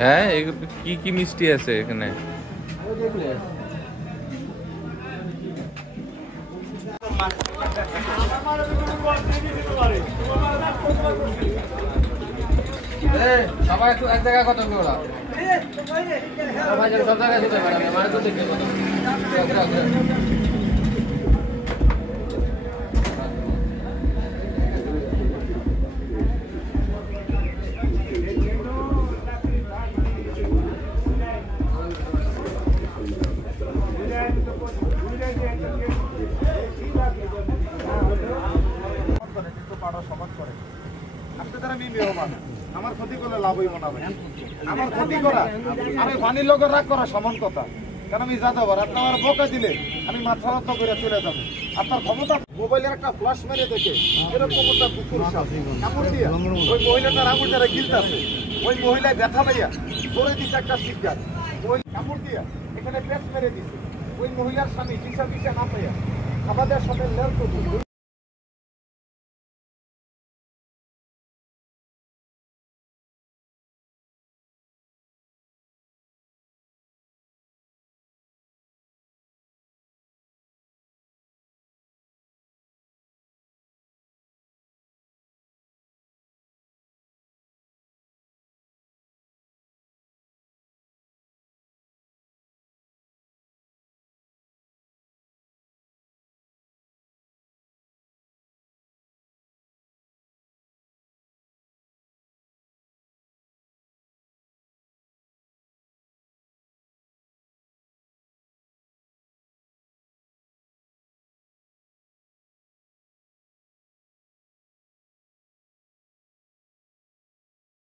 হ্যাঁ, কি কি মিষ্টি আছে এখানে? সবাই একটু এক জায়গায় কত করে সব জায়গায় দিতে পারে আমার তো দেখতে পাবো। আমার ক্ষতি করলে লাভ হইব না, আমার ক্ষতি করা আমি পানির লোকের রাগ করা সমান কথা। কারণ আমি যা যাবো আপনি আমার বোকা দিলে আমি মাথা রত্ন করে চলে যাবো। আপনার ক্ষমতা মোবাইলের একটা ফ্লাশ মেরে দেখে এরকম একটা কুকুর কাপড় দিয়ে ওই মহিলাটার আঙুল যারা গিলতেছে ওই মহিলায় ব্যথা পাইয়া ধরে দিচ্ছে একটা শিক্ষার ওই কাপড় দিয়া এখানে পেট মেরে দিচ্ছে। ওই মহিলার স্বামী চিকিৎসা না পাইয়া আমাদের সাথে লেল